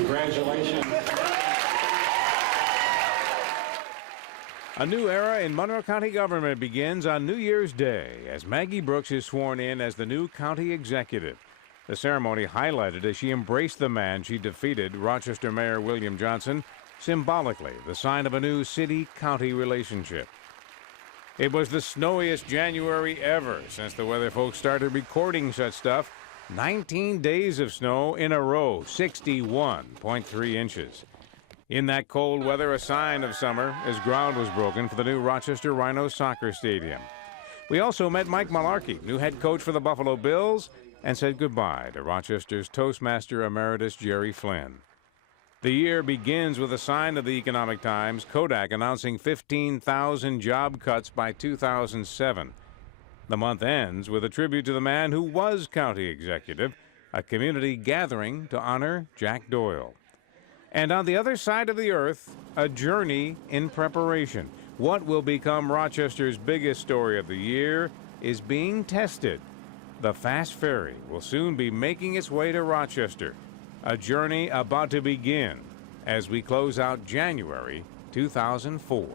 Congratulations. A new era in Monroe County government begins on New Year's Day as Maggie Brooks is sworn in as the new county executive. The ceremony highlighted as she embraced the man she defeated, Rochester Mayor William Johnson, symbolically the sign of a new city-county relationship. It was the snowiest January ever since the weather folks started recording such stuff. 19 days of snow in a row, 61.3 inches. In that cold weather, a sign of summer, as ground was broken for the new Rochester Rhinos soccer stadium. We also met Mike Malarkey, new head coach for the Buffalo Bills, and said goodbye to Rochester's Toastmaster Emeritus Jerry Flynn. The year begins with a sign of the economic times, Kodak announcing 15,000 job cuts by 2007. The month ends with a tribute to the man who was county executive, a community gathering to honor Jack Doyle. And on the other side of the earth, a journey in preparation. What will become Rochester's biggest story of the year is being tested. The fast ferry will soon be making its way to Rochester, a journey about to begin as we close out January 2004.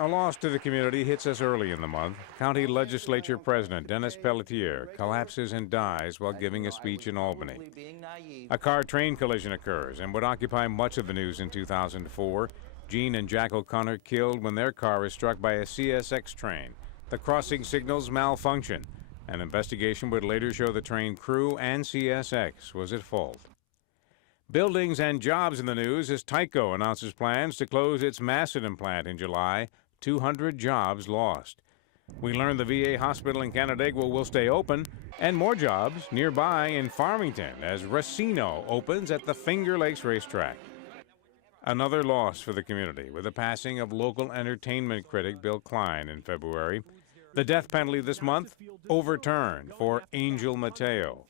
A loss to the community hits us early in the month. County Legislature President Dennis Pelletier collapses and dies while giving a speech in Albany. A car-train collision occurs and would occupy much of the news in 2004. Gene and Jack O'Connor killed when their car is struck by a CSX train. The crossing signals malfunction. An investigation would later show the train crew and CSX was at fault. Buildings and jobs in the news as Tyco announces plans to close its Macedon plant in July. 200 jobs lost. We learned the VA hospital in Canandaigua will stay open, and more jobs nearby in Farmington as Racino opens at the Finger Lakes Racetrack. Another loss for the community with the passing of local entertainment critic Bill Klein in February. The death penalty this month overturned for Angel Mateo.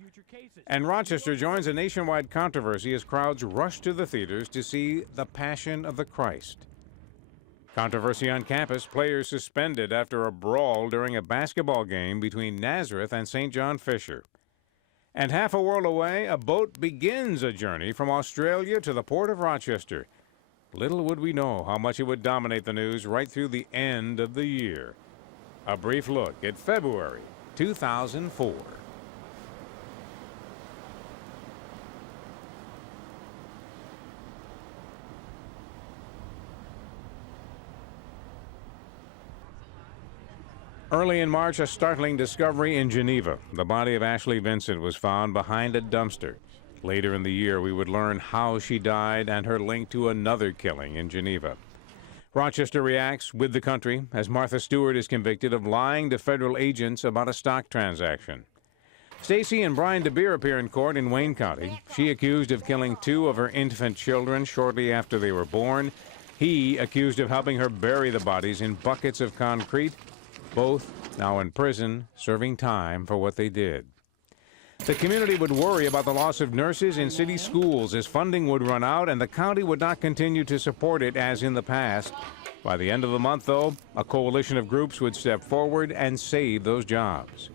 And Rochester joins a nationwide controversy as crowds rush to the theaters to see The Passion of the Christ. Controversy on campus, players suspended after a brawl during a basketball game between Nazareth and St. John Fisher. And half a world away, a boat begins a journey from Australia to the port of Rochester. Little would we know how much it would dominate the news right through the end of the year. A brief look at February 2004. Early in March, a startling discovery in Geneva. The body of Ashley Vincent was found behind a dumpster. Later in the year, we would learn how she died and her link to another killing in Geneva. Rochester reacts with the country as Martha Stewart is convicted of lying to federal agents about a stock transaction. Stacy and Brian DeBeer appear in court in Wayne County. She accused of killing 2 of her infant children shortly after they were born. He accused of helping her bury the bodies in buckets of concrete. Both now in prison, serving time for what they did. The community would worry about the loss of nurses in city schools as funding would run out and the county would not continue to support it as in the past. By the end of the month, though, a coalition of groups would step forward and save those jobs.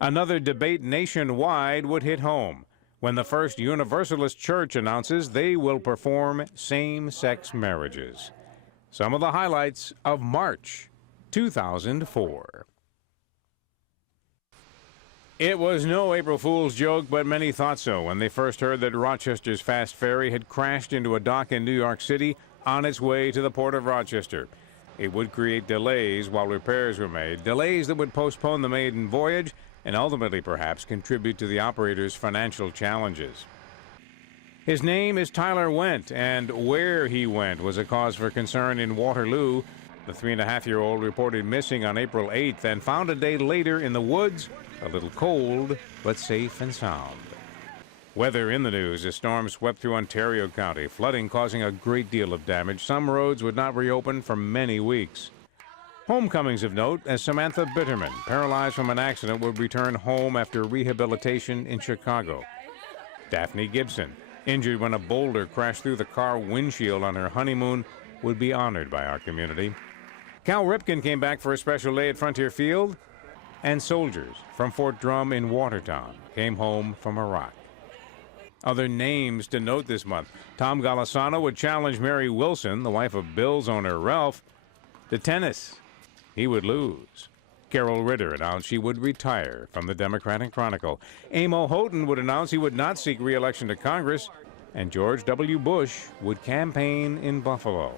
Another debate nationwide would hit home when the First Universalist Church announces they will perform same-sex marriages. Some of the highlights of March 2004. It was no April Fool's joke, but many thought so when they first heard that Rochester's fast ferry had crashed into a dock in New York City on its way to the port of Rochester. It would create delays while repairs were made, delays that would postpone the maiden voyage and ultimately perhaps contribute to the operator's financial challenges. His name is Tyler Went, and where he went was a cause for concern in Waterloo. The 3.5-year-old reported missing on April 8th and found a day later in the woods, a little cold, but safe and sound. Weather in the news as storms swept through Ontario County, flooding causing a great deal of damage. Some roads would not reopen for many weeks. Homecomings of note as Samantha Bitterman, paralyzed from an accident, would return home after rehabilitation in Chicago. Daphne Gibson, injured when a boulder crashed through the car windshield on her honeymoon, would be honored by our community. Cal Ripken came back for a special day at Frontier Field. and soldiers from Fort Drum in Watertown came home from Iraq. Other names to note this month. Tom Golisano would challenge Mary Wilson, the wife of Bills owner Ralph, to tennis. He would lose. Carol Ritter announced she would retire from the Democratic Chronicle. Amo Houghton would announce he would not seek re-election to Congress, and George W. Bush would campaign in Buffalo.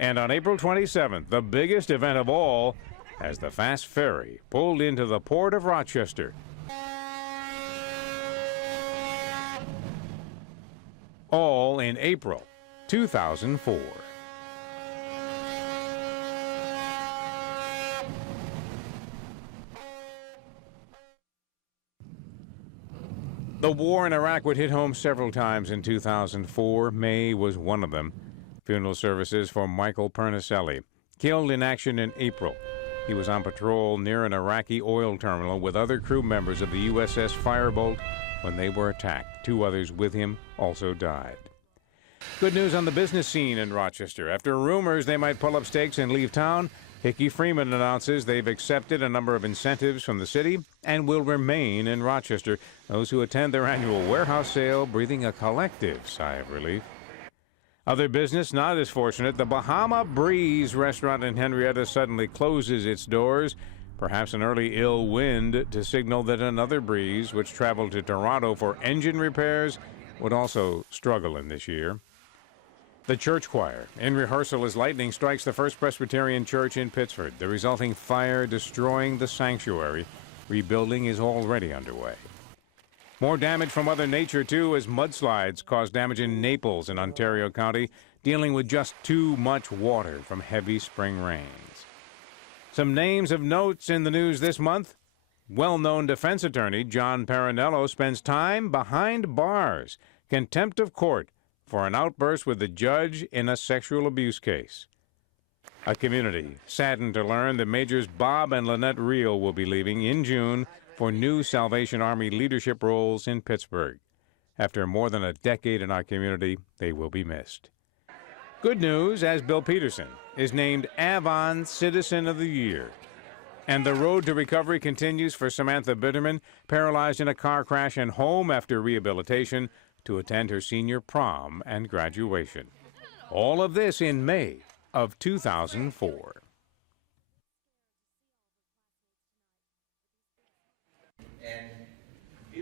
And on April 27th, the biggest event of all, as the fast ferry pulled into the port of Rochester. All in April 2004. The war in Iraq would hit home several times in 2004. May was one of them. Funeral services for Michael Pernicelli, killed in action in April. He was on patrol near an Iraqi oil terminal with other crew members of the USS Firebolt when they were attacked. 2 others with him also died. Good news on the business scene in Rochester. After rumors they might pull up stakes and leave town, Hickey Freeman announces they've accepted a number of incentives from the city and will remain in Rochester. Those who attend their annual warehouse sale breathing a collective sigh of relief. Other business not as fortunate. The Bahama Breeze restaurant in Henrietta suddenly closes its doors. Perhaps an early ill wind to signal that another breeze, which traveled to Toronto for engine repairs, would also struggle in this year. The church choir in rehearsal as lightning strikes the First Presbyterian Church in Pittsford. The resulting fire destroying the sanctuary. Rebuilding is already underway. More damage from Mother Nature, too, as mudslides cause damage in Naples in Ontario County, dealing with just too much water from heavy spring rains. Some names of notes in the news this month. Well-known defense attorney John Parinello spends time behind bars, contempt of court, for an outburst with the judge in a sexual abuse case. A community saddened to learn that Majors Bob and Lynette Reel will be leaving in June for new Salvation Army leadership roles in Pittsburgh. After more than a decade in our community, they will be missed. Good news, as Bill Peterson is named Avon Citizen of the Year. And the road to recovery continues for Samantha Bitterman, paralyzed in a car crash and home after rehabilitation to attend her senior prom and graduation. All of this in May of 2004.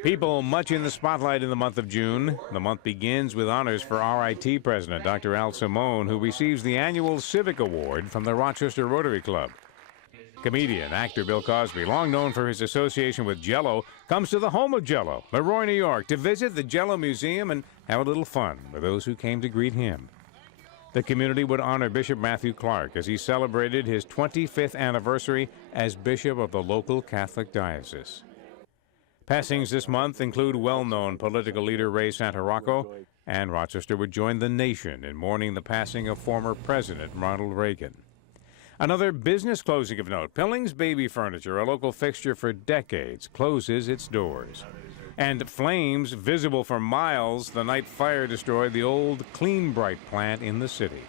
People much in the spotlight in the month of June. The month begins with honors for RIT President Dr. Al Simone, who receives the annual Civic Award from the Rochester Rotary Club. Comedian, actor Bill Cosby, long known for his association with Jell-O, comes to the home of Jell-O, Leroy, New York, to visit the Jell-O Museum and have a little fun with those who came to greet him. The community would honor Bishop Matthew Clark as he celebrated his 25th anniversary as bishop of the local Catholic diocese. Passings this month include well-known political leader Ray Santarocco, and Rochester would join the nation in mourning the passing of former President Ronald Reagan. Another business closing of note, Pillings Baby Furniture, a local fixture for decades, closes its doors. And flames visible for miles the night fire destroyed the old Clean Bright plant in the city.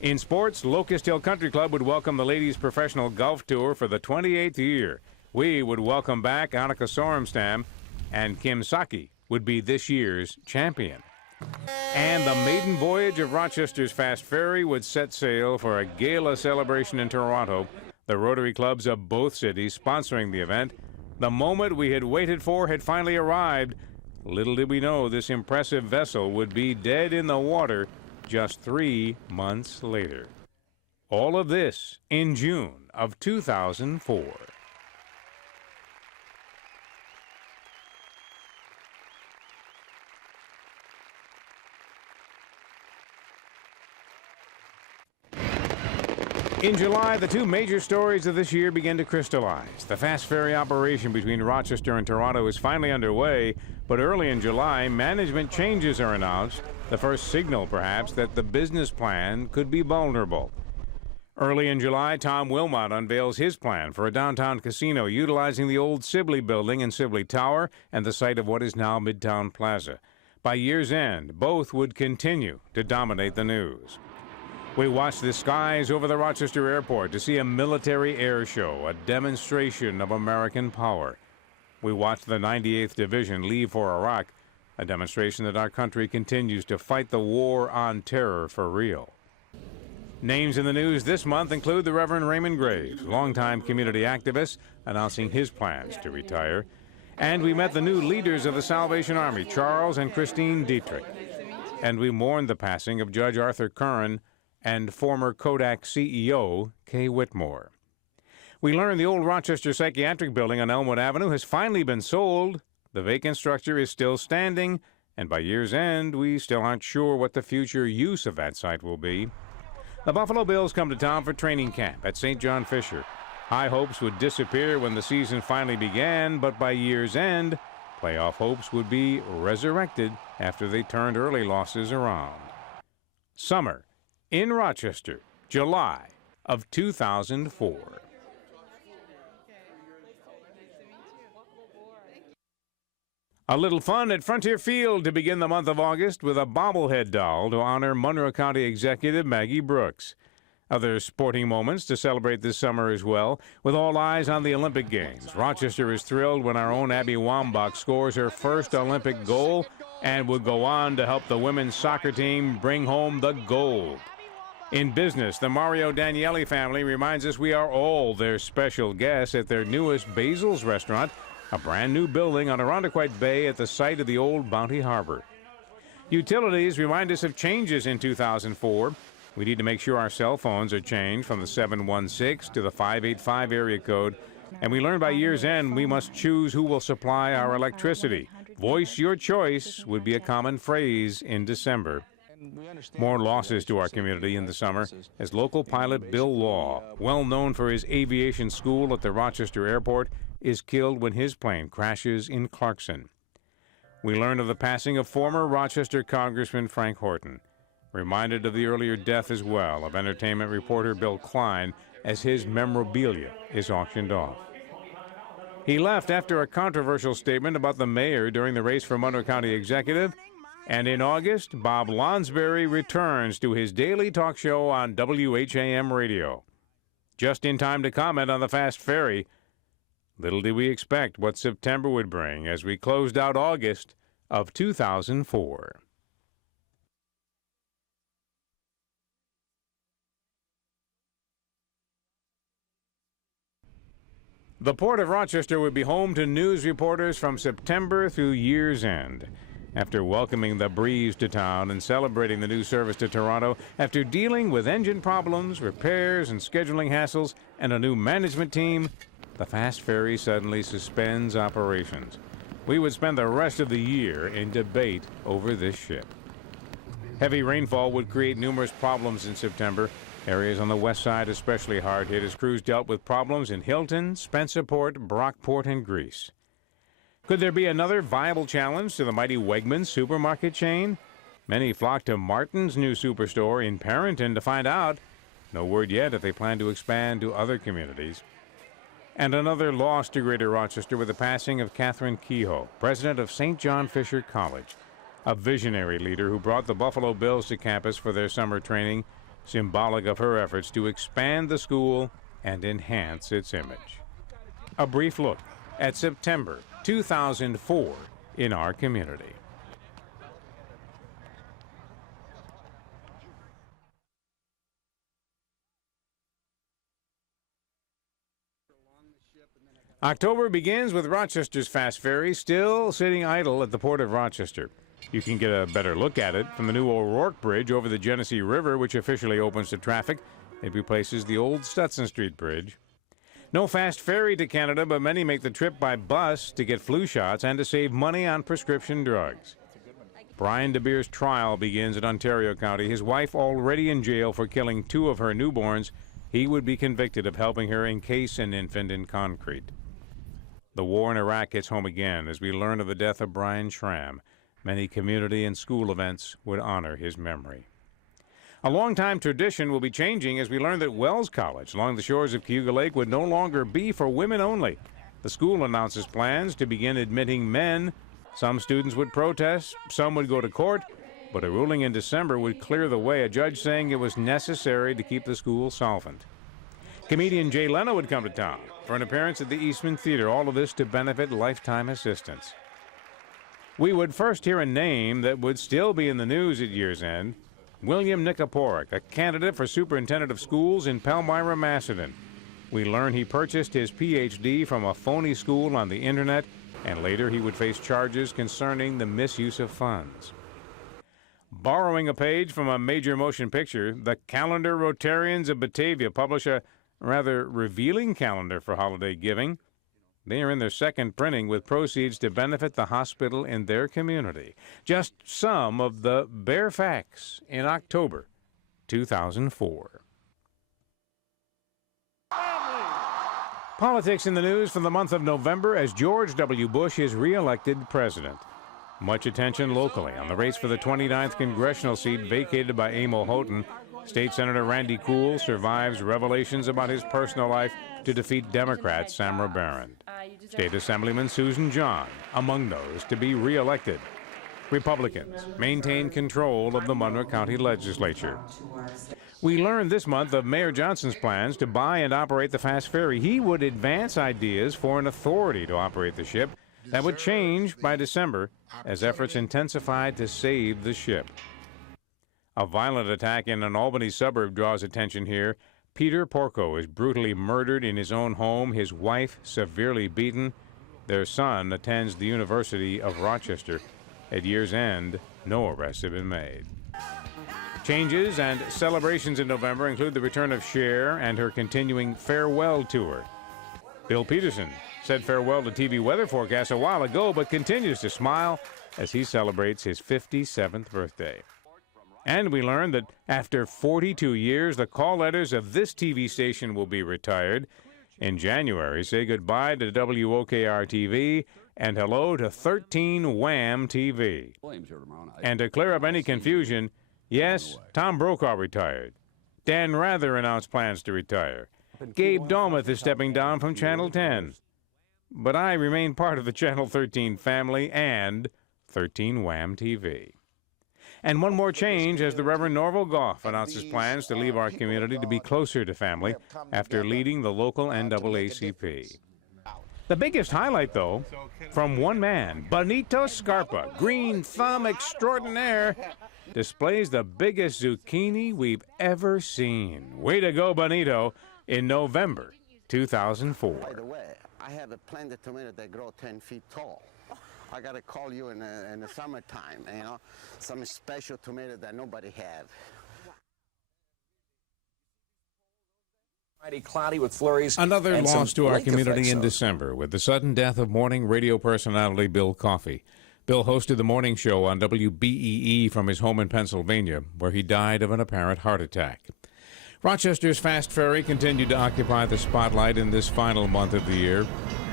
In sports, Locust Hill Country Club would welcome the Ladies Professional Golf Tour for the 28th year. We would welcome back Annika Sorenstam, and Kim Saki would be this year's champion. And the maiden voyage of Rochester's Fast Ferry would set sail for a gala celebration in Toronto. The Rotary Clubs of both cities sponsoring the event. The moment we had waited for had finally arrived. Little did we know this impressive vessel would be dead in the water just 3 months later. All of this in June of 2004. In July, the 2 major stories of this year began to crystallize. The fast ferry operation between Rochester and Toronto is finally underway, but early in July, management changes are announced, the first signal, perhaps, that the business plan could be vulnerable. Early in July, Tom Wilmot unveils his plan for a downtown casino utilizing the old Sibley building and Sibley Tower and the site of what is now Midtown Plaza. By year's end, both would continue to dominate the news. We watched the skies over the Rochester airport to see a military air show, a demonstration of American power. We watched the 98th Division leave for Iraq, a demonstration that our country continues to fight the war on terror for real. Names in the news this month include the Reverend Raymond Graves, longtime community activist, announcing his plans to retire. And we met the new leaders of the Salvation Army, Charles and Christine Dietrich. And we mourned the passing of Judge Arthur Curran and former Kodak CEO Kay Whitmore. We learned the old Rochester Psychiatric Building on Elmwood Avenue has finally been sold. The vacant structure is still standing, and by year's end, we still aren't sure what the future use of that site will be. The Buffalo Bills come to town for training camp at St. John Fisher. High hopes would disappear when the season finally began, but by year's end, playoff hopes would be resurrected after they turned early losses around. Summer in Rochester, July of 2004. A little fun at Frontier Field to begin the month of August with a bobblehead doll to honor Monroe County Executive Maggie Brooks. Other sporting moments to celebrate this summer as well, with all eyes on the Olympic Games. Rochester is thrilled when our own Abby Wambach scores her first Olympic goal and would go on to help the women's soccer team bring home the gold. In business, the Mario Daniele family reminds us we are all their special guests at their newest Basil's restaurant, a brand new building on Irondequoit Bay at the site of the old Bounty Harbor. Utilities remind us of changes in 2004. We need to make sure our cell phones are changed from the 716 to the 585 area code. And we learned by year's end we must choose who will supply our electricity. Voice your choice would be a common phrase in December. More losses to our community in the summer as local pilot Bill Law, well known for his aviation school at the Rochester airport, is killed when his plane crashes in Clarkson. We learn of the passing of former Rochester Congressman Frank Horton, reminded of the earlier death as well of entertainment reporter Bill Klein as his memorabilia is auctioned off. He left after a controversial statement about the mayor during the race for Monroe County Executive. And in August, Bob Lonsberry returns to his daily talk show on WHAM radio. Just in time to comment on the fast ferry. Little did we expect what September would bring as we closed out August of 2004. The Port of Rochester would be home to news reporters from September through year's end. After welcoming the breeze to town and celebrating the new service to Toronto, after dealing with engine problems, repairs, and scheduling hassles, and a new management team, the fast ferry suddenly suspends operations. We would spend the rest of the year in debate over this ship. Heavy rainfall would create numerous problems in September. Areas on the west side especially hard hit as crews dealt with problems in Hilton, Spencerport, Brockport, and Greece. Could there be another viable challenge to the mighty Wegmans supermarket chain? Many flock to Martin's new superstore in Parrington to find out. No word yet if they plan to expand to other communities. And another loss to Greater Rochester with the passing of Catherine Kehoe, president of St. John Fisher College, a visionary leader who brought the Buffalo Bills to campus for their summer training, symbolic of her efforts to expand the school and enhance its image. A brief look at September 2004 in our community. October begins with Rochester's fast ferry still sitting idle at the Port of Rochester. You can get a better look at it from the new O'Rourke Bridge over the Genesee River, which officially opens to traffic. It replaces the old Stutson Street Bridge. No fast ferry to Canada, but many make the trip by bus to get flu shots and to save money on prescription drugs. Brian DeBeer's trial begins in Ontario County. His wife already in jail for killing 2 of her newborns. He would be convicted of helping her encase an infant in concrete. The war in Iraq hits home again as we learn of the death of Brian Schramm. Many community and school events would honor his memory. A long-time tradition will be changing as we learn that Wells College along the shores of Cayuga Lake would no longer be for women only. The school announces plans to begin admitting men. Some students would protest, some would go to court, but a ruling in December would clear the way, a judge saying it was necessary to keep the school solvent. Comedian Jay Leno would come to town for an appearance at the Eastman Theater, all of this to benefit lifetime assistance. We would first hear a name that would still be in the news at year's end, William Nikiporek, a candidate for superintendent of schools in Palmyra, Macedon. We learn he purchased his Ph.D. from a phony school on the internet, and later he would face charges concerning the misuse of funds. Borrowing a page from a major motion picture, the Calendar Rotarians of Batavia publish a rather revealing calendar for holiday giving. They are in their second printing with proceeds to benefit the hospital in their community. Just some of the bare facts in October 2004. Politics in the news for the month of November as George W. Bush is re-elected president. Much attention locally on the race for the 29th congressional seat vacated by Amo Houghton. State Senator Randy Kuhl survives revelations about his personal life to defeat Democrat Samra Barron. State Assemblyman Susan John among those to be re-elected. Republicans maintain control of the Monroe County Legislature. We learned this month of Mayor Johnson's plans to buy and operate the fast ferry. He would advance ideas for an authority to operate the ship. That would change by December as efforts intensified to save the ship. A violent attack in an Albany suburb draws attention here. Peter Porco is brutally murdered in his own home, his wife severely beaten. Their son attends the University of Rochester. At year's end, no arrests have been made. Changes and celebrations in November include the return of Cher and her continuing farewell tour. Bill Peterson said farewell to TV weather forecasts a while ago, but continues to smile as he celebrates his 57th birthday. And we learned that after 42 years, the call letters of this TV station will be retired. In January, say goodbye to WOKR-TV and hello to 13 Wham TV. And to clear up any confusion, yes, Tom Brokaw retired. Dan Rather announced plans to retire. Gabe Dolmuth is stepping down from Channel 10. But I remain part of the Channel 13 family and 13 Wham TV. And one more change as the Reverend Norval Goff announces plans to leave our community to be closer to family after leading the local NAACP. The biggest highlight, though, from one man, Benito Scarpa, green thumb extraordinaire, displays the biggest zucchini we've ever seen. Way to go, Benito, in November 2004. By the way, I have a planted tomato that grow 10 feet tall. I got to call you in the summertime, you know, some special tomato that nobody have. Cloudy with flurries. Another loss to our community in December with the sudden death of morning radio personality Bill Coffey. Bill hosted the morning show on WBEE from his home in Pennsylvania, where he died of an apparent heart attack. Rochester's fast ferry continued to occupy the spotlight in this final month of the year.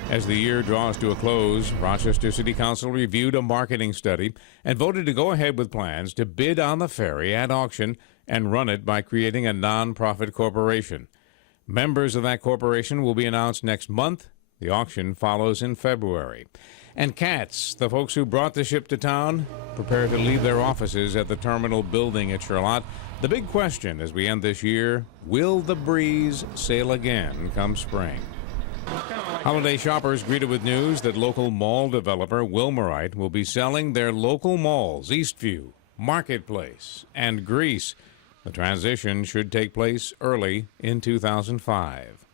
As the year draws to a close, Rochester City Council reviewed a marketing study and voted to go ahead with plans to bid on the ferry at auction and run it by creating a non-profit corporation. Members of that corporation will be announced next month. The auction follows in February. And Cats, the folks who brought the ship to town, prepare to leave their offices at the terminal building at Charlotte. The big question as we end this year, will the breeze sail again come spring? Holiday shoppers greeted with news that local mall developer Wilmerite will be selling their local malls, Eastview, Marketplace, and Greece. The transition should take place early in 2005.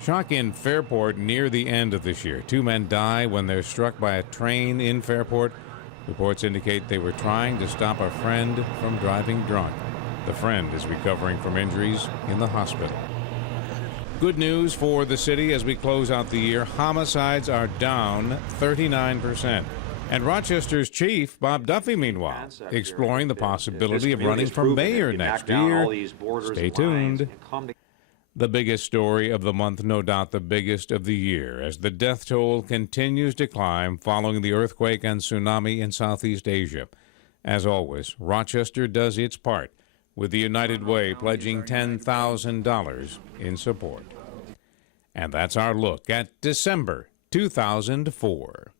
Shock in Fairport near the end of this year. 2 men die when they're struck by a train in Fairport. Reports indicate they were trying to stop a friend from driving drunk. The friend is recovering from injuries in the hospital. Good news for the city as we close out the year. Homicides are down 39%. And Rochester's chief, Bob Duffy, meanwhile, exploring the possibility of running for mayor next year. Stay tuned. The biggest story of the month, no doubt the biggest of the year, as the death toll continues to climb following the earthquake and tsunami in Southeast Asia. As always, Rochester does its part, with the United Way pledging $10,000 in support. And that's our look at December 2004.